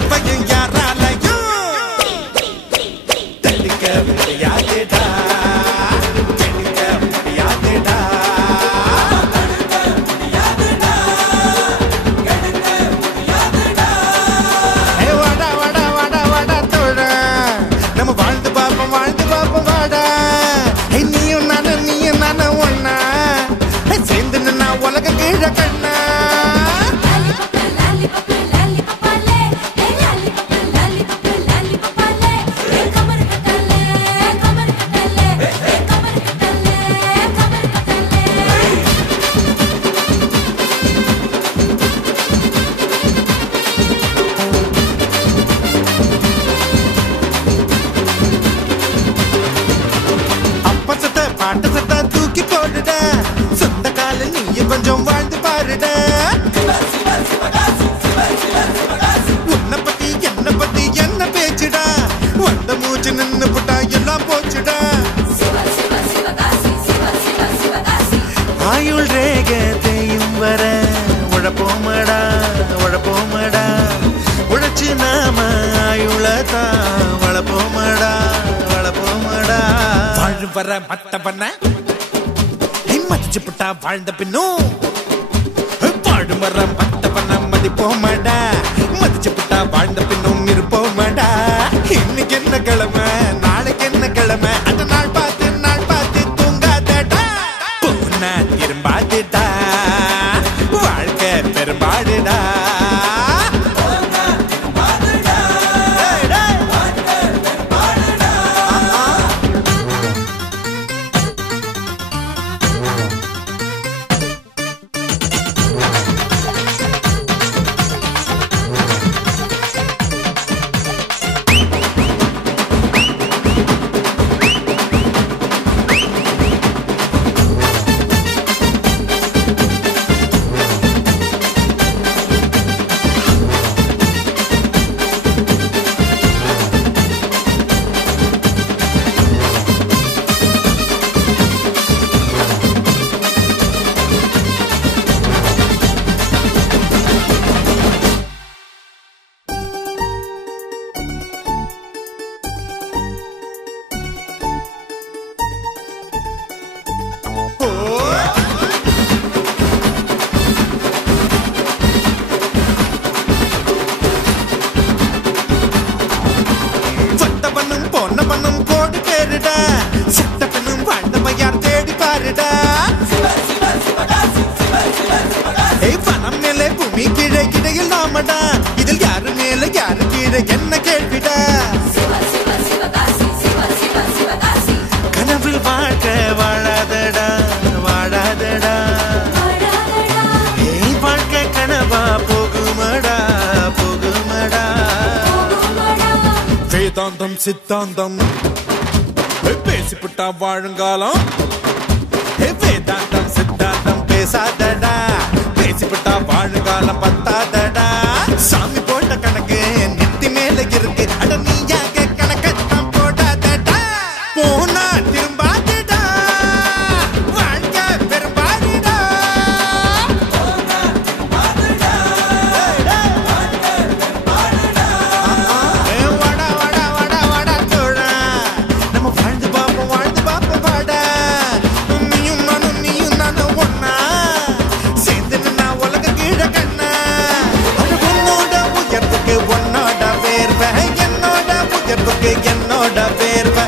உயர்வையும் யாராலையும் தடுக்க முடியாதுடா, தடுக்க முடியாதுடா. வாடா வாடா வாடா வாடா தோழா, நம்ம வாழ்ந்து பார்ப்போம் வாழ்ந்து பார்ப்போம் வாடா. நீயும் நானும் ஒண்ணா சேர்ந்து நின்னா உலக கீழ கண்ணா. பாட்ட சத்தா தூக்கி போடுட, சொந்த கால நீ கொஞ்சம் வாழ்ந்து பாருட. உன்னை பத்தி என்ன பேச்சுடா, வந்த மூச்சு நின்னு புட்டா எல்லாம் போச்சுடா. ஆயுள் ரேகத்தையும் வர உழப்போமடா உழப்போமடா, உழைச்சு நாம ஆயுளத்தா வளப்போமடா வளப்போமடா. வாழ் வர மத்த பண்ண மதிச்சு புட்டா வாழ்ந்த பின்னும் வாழும் வர மத்த பண்ண மதிப்போமடா, மதிச்சு புட்டா வாழ்ந்த பின்னும் இருப்போமடா. இன்னைக்கு என்ன கிழமை நாளைக்கு என்ன கிழமை, அந்த நாள் பார்த்து தூங்காதடா. போனா திரும்பாதுடா, வாழ்க்கை பெரும்பாடுடா. இதில் யாரு மேல யாரு கீழே என்ன கேள்விடா. கனவில் வாழ்க்கை வாழாதடா வாழாதடா, வாழ்க்கை கனவா போகுமடா போகுமடா. வேதாந்தம் சித்தாந்தம் பேசிப்புட்டா வாழுங்காலம், வேதாந்தம் சித்தாந்தம் பேசாதடா, பேசிப்புட்டா வாழுங்காலம் பத்தாதடா. சாமி போட்ட கணக்கு நெத்தி மேல இருக்கு, அட நீயாக கணக்கத்தான் போடாதடா. போனா திரும்பாதுடா, வாழ்க்கை பெரும்பாடுடா. வாடா வாடா வாடா வாடா தோழா, நம்ம வாழ்ந்து பார்ப்போம் வாடா. நீயும் நானும் ஒண்ணா சேர்ந்து நின்னா உலக கீழ கண்ணா. உன்னோட வேர்வை என்னோட உயர்வுக்கு என்னோட வேர்வை.